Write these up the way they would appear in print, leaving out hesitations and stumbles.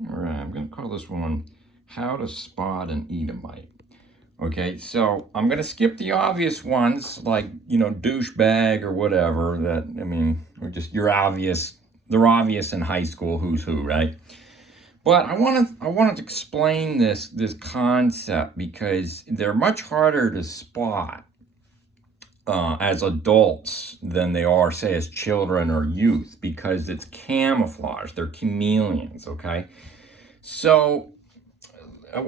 All right, I'm going to call this one How to Spot an Edomite. Okay, so I'm going to skip the obvious ones like, douchebag or whatever that, or just they're obvious in high school who's who, right? But I wanted to explain this concept because they're much harder to spot as adults than they are, say, as children or youth, because it's camouflage. They're chameleons, okay? So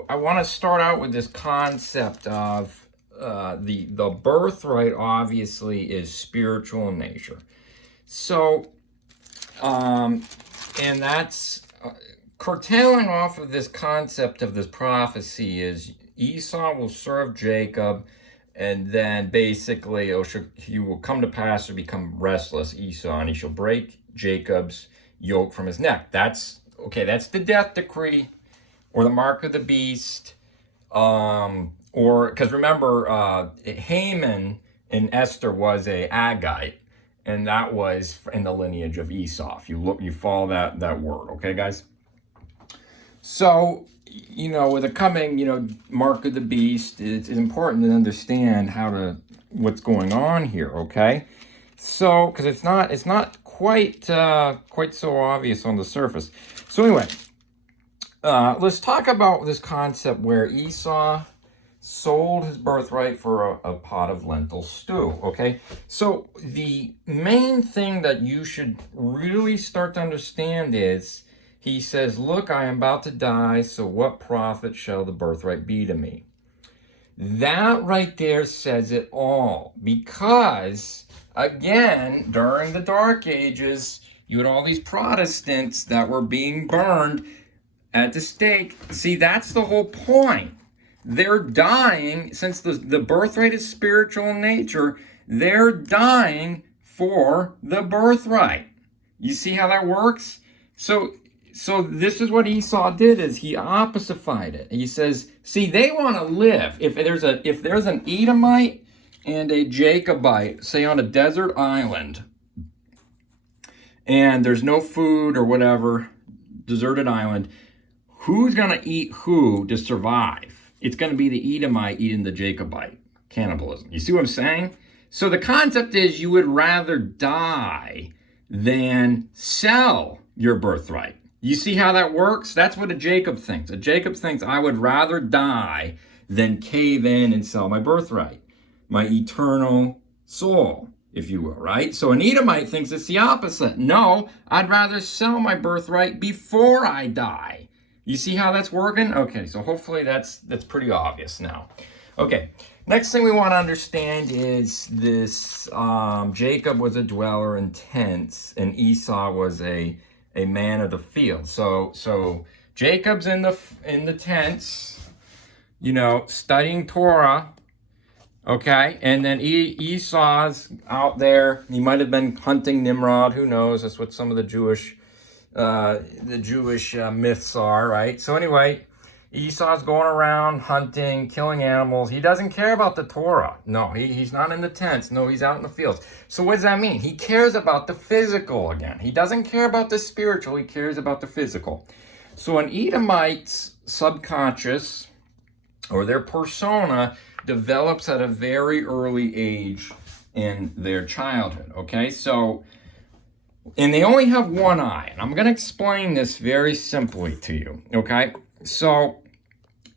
I want to start out with this concept of the birthright obviously is spiritual in nature. So, and that's curtailing off of this concept of this prophecy is Esau will serve Jacob, and then basically he will come to pass or become restless, Esau, and he shall break Jacob's yoke from his neck. That's the death decree or the mark of the beast. Or because remember, Haman in Esther was a Agite, and that was in the lineage of Esau. If you follow that word, okay, guys. So, with the coming, mark of the beast, it's important to understand what's going on here, okay? So, because it's not quite so obvious on the surface. So anyway, let's talk about this concept where Esau sold his birthright for a pot of lentil stew, okay? So the main thing that you should really start to understand is, he says, look, I am about to die, so what profit shall the birthright be to me? That right there says it all. Because, again, during the Dark Ages, you had all these Protestants that were being burned at the stake. See, that's the whole point. They're dying, since the birthright is spiritual in nature, they're dying for the birthright. You see how that works? So this is what Esau did, is he opposified it. He says, see, they want to live. If there's an Edomite and a Jacobite, say on a desert island, and there's no food or whatever, deserted island, who's going to eat who to survive? It's going to be the Edomite eating the Jacobite. Cannibalism. You see what I'm saying? So the concept is you would rather die than sell your birthright. You see how that works? That's what a Jacob thinks. A Jacob thinks, I would rather die than cave in and sell my birthright, my eternal soul, if you will, right? So an Edomite thinks it's the opposite. No, I'd rather sell my birthright before I die. You see how that's working? Okay, so hopefully that's pretty obvious now. Okay, next thing we want to understand is this, Jacob was a dweller in tents, and Esau was a man of the field. So Jacob's in the tents, studying Torah, okay, and then Esau's out there. He might have been hunting Nimrod. Who knows? That's what some of the Jewish myths are, right? So anyway, Esau's going around hunting, killing animals. He doesn't care about the Torah. No, he's not in the tents. No, he's out in the fields. So what does that mean? He cares about the physical again. He doesn't care about the spiritual. He cares about the physical. So an Edomite's subconscious, or their persona, develops at a very early age in their childhood, okay? So, and they only have one eye. And I'm going to explain this very simply to you, okay? So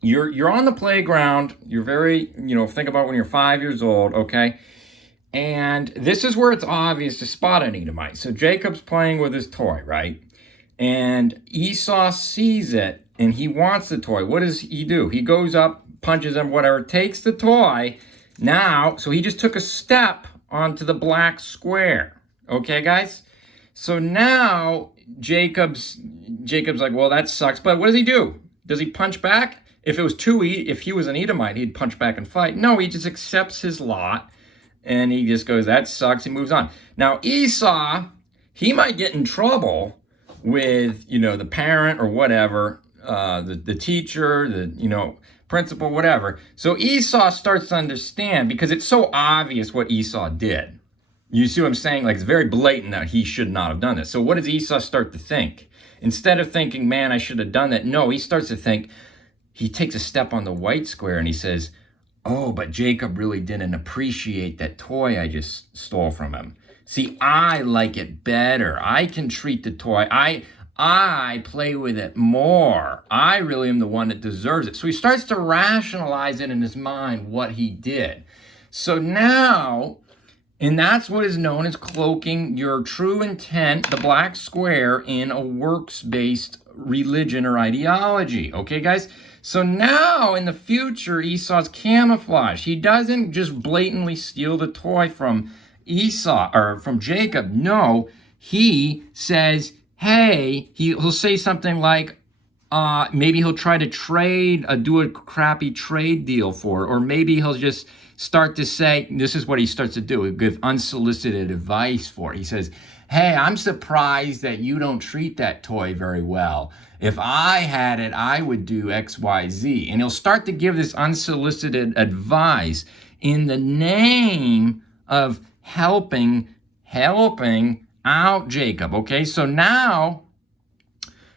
you're on the playground. You're very, think about when you're 5 years old, okay? And this is where it's obvious to spot an Edomite. So Jacob's playing with his toy, right? And Esau sees it, and he wants the toy. What does he do? He goes up, punches him, whatever, takes the toy. Now, so he just took a step onto the black square. Okay, guys? So now Jacob's like, well, that sucks. But what does he do? Does he punch back? If he was an Edomite, he'd punch back and fight. No, he just accepts his lot, and he just goes, that sucks. He moves on. Now Esau, he might get in trouble with, the parent or whatever, the teacher, the principal, whatever. So Esau starts to understand, because it's so obvious what Esau did. You see what I'm saying? Like, it's very blatant that he should not have done this. So what does Esau start to think? instead of thinking, man, I should have done that. No, he starts to think, he takes a step on the white square and he says, oh, but Jacob really didn't appreciate that toy I just stole from him. See, I like it better. I can treat the toy. I play with it more. I really am the one that deserves it. So he starts to rationalize it in his mind what he did. So now, and that's what is known as cloaking your true intent, the black square, in a works-based religion or ideology. Okay, guys? So now, in the future, Esau's camouflage. He doesn't just blatantly steal the toy from Esau or from Jacob. No, he says, hey, he'll say something like, maybe he'll try to trade, do a crappy trade deal for it, or maybe he'll just start to say, this is what he starts to do, he'll give unsolicited advice for it. He says, hey, I'm surprised that you don't treat that toy very well. If I had it, I would do X, Y, Z. And he'll start to give this unsolicited advice in the name of helping out Jacob. Okay, so now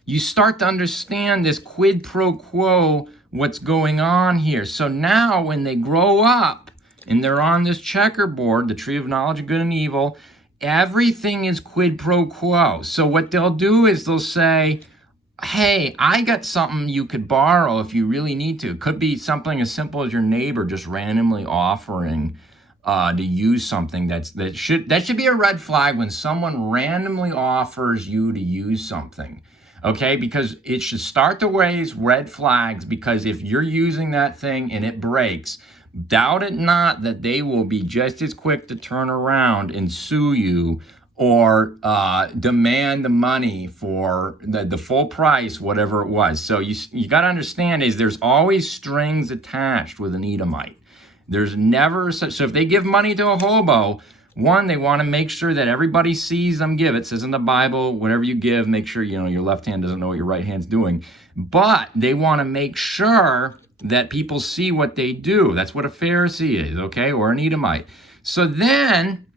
you start to understand this quid pro quo, what's going on here. So now when they grow up and they're on this checkerboard, the tree of knowledge of good and evil, everything is quid pro quo. So what they'll do is they'll say, hey, I got something you could borrow if you really need to. It could be something as simple as your neighbor just randomly offering to use something that should be a red flag when someone randomly offers you to use something. Okay, because it should start to raise red flags, because if you're using that thing and it breaks, doubt it not that they will be just as quick to turn around and sue you or demand the money for the full price, whatever it was. So you got to understand is there's always strings attached with an Edomite. There's never such, so if they give money to a hobo, one, they want to make sure that everybody sees them give. It says in the Bible, whatever you give, make sure, your left hand doesn't know what your right hand's doing. But they want to make sure that people see what they do. That's what a Pharisee is, okay, or an Edomite. So then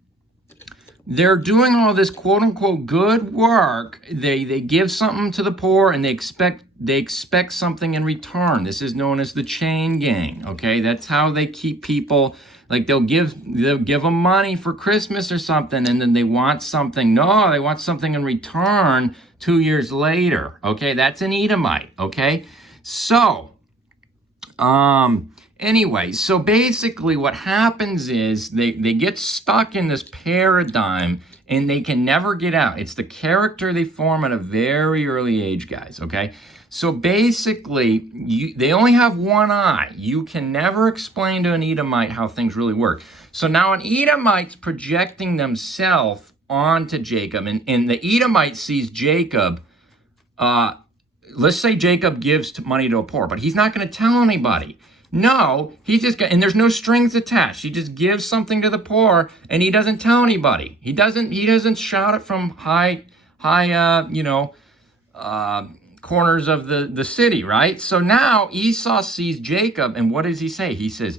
they're doing all this quote unquote good work. They give something to the poor and they expect something in return. This is known as the chain gang. Okay, that's how they keep people. Like they'll give them money for Christmas or something, and then they want something. No, they want something in return 2 years later. Okay, that's an Edomite. Okay, so anyway, so basically what happens is they get stuck in this paradigm and they can never get out. It's the character they form at a very early age, guys, okay? So basically, they only have one eye. You can never explain to an Edomite how things really work. So now an Edomite's projecting themselves onto Jacob, and the Edomite sees Jacob, let's say Jacob gives money to a poor, but he's not going to tell anybody. No, he's just and there's no strings attached. He just gives something to the poor, and he doesn't tell anybody. He doesn't shout it from high corners of the city, right? So now Esau sees Jacob, and what does he say? He says,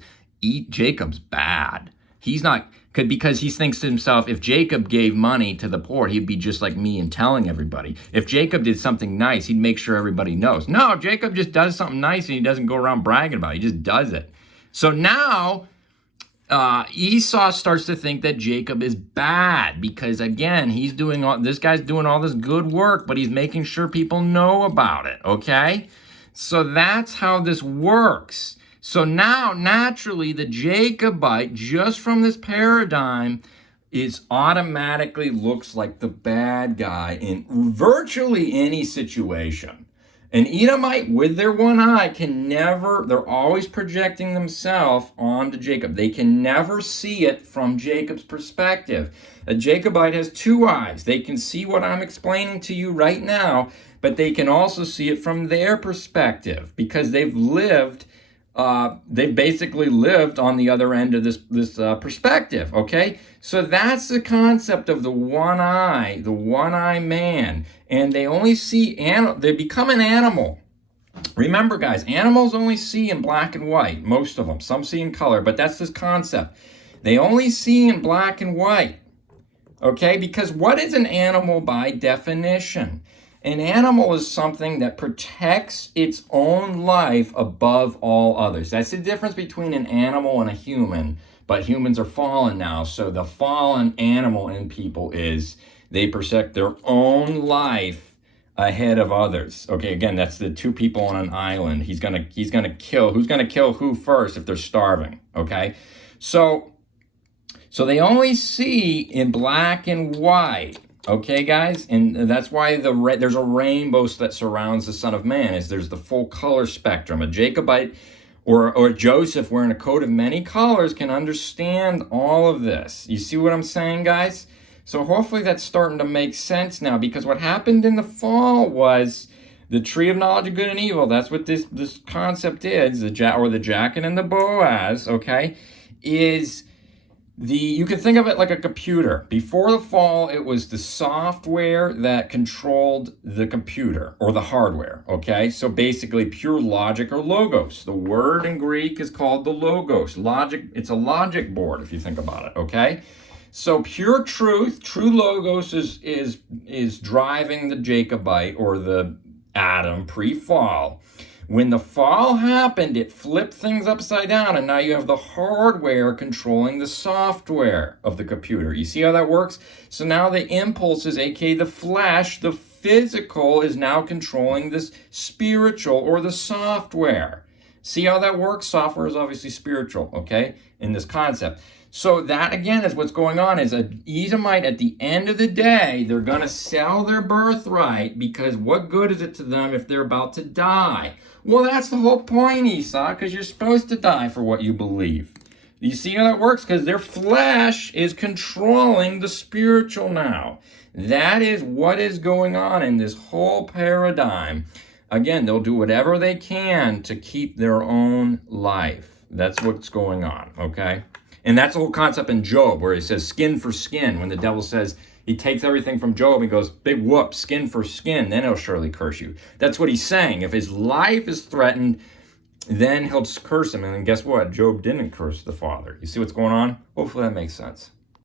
Jacob's bad. He's not, because he thinks to himself, if Jacob gave money to the poor, he'd be just like me and telling everybody. If Jacob did something nice, he'd make sure everybody knows. No, Jacob just does something nice and he doesn't go around bragging about it. He just does it. So now Esau starts to think that Jacob is bad because, again, this guy's doing all this good work, but he's making sure people know about it, okay? So that's how this works. So now, naturally, the Jacobite, just from this paradigm, is automatically looks like the bad guy in virtually any situation. An Edomite with their one eye they're always projecting themselves onto Jacob. They can never see it from Jacob's perspective. A Jacobite has two eyes. They can see what I'm explaining to you right now, but they can also see it from their perspective because they've basically lived on the other end of this perspective, okay? So that's the concept of the one-eye man. And they only see, they become an animal. Remember, guys, animals only see in black and white, most of them. Some see in color, but that's this concept. They only see in black and white, okay? Because what is an animal by definition? An animal is something that protects its own life above all others. That's the difference between an animal and a human. But humans are fallen now, so the fallen animal in people is they protect their own life ahead of others. Okay, again, that's the two people on an island. He's gonna kill. Who's gonna kill who first if they're starving? Okay, so they only see in black and white. Okay, guys, and that's why there's a rainbow that surrounds the Son of Man. Is there's the full color spectrum. A Jacobite or Joseph wearing a coat of many colors can understand all of this. You see what I'm saying, guys? So hopefully that's starting to make sense now, because what happened in the fall was the tree of knowledge of good and evil. That's what this concept is, the jacket and the Boaz, okay, is you can think of it like a computer. Before the fall, it was the software that controlled the computer or the hardware, okay? So basically pure logic or logos. The word in Greek is called the logos. Logic, it's a logic board if you think about it, okay? So pure truth, true logos is driving the Jacobite or the Adam pre-fall. When the fall happened, it flipped things upside down, and now you have the hardware controlling the software of the computer. You see how that works? So now the impulses, aka the flesh, the physical, is now controlling this spiritual or the software. See how that works? Software is obviously spiritual, okay, in this concept. So that, again, is what's going on. Is an Edomite, at the end of the day, they're going to sell their birthright, because what good is it to them if they're about to die? Well, that's the whole point, Esau, because you're supposed to die for what you believe. You see how that works? Because their flesh is controlling the spiritual now. That is what is going on in this whole paradigm. Again, they'll do whatever they can to keep their own life. That's what's going on, okay? And that's the whole concept in Job, where he says skin for skin. When the devil says, he takes everything from Job and goes, big whoop, skin for skin, then he'll surely curse you. That's what he's saying. If his life is threatened, then he'll curse him. And then guess what? Job didn't curse the father. You see what's going on? Hopefully that makes sense.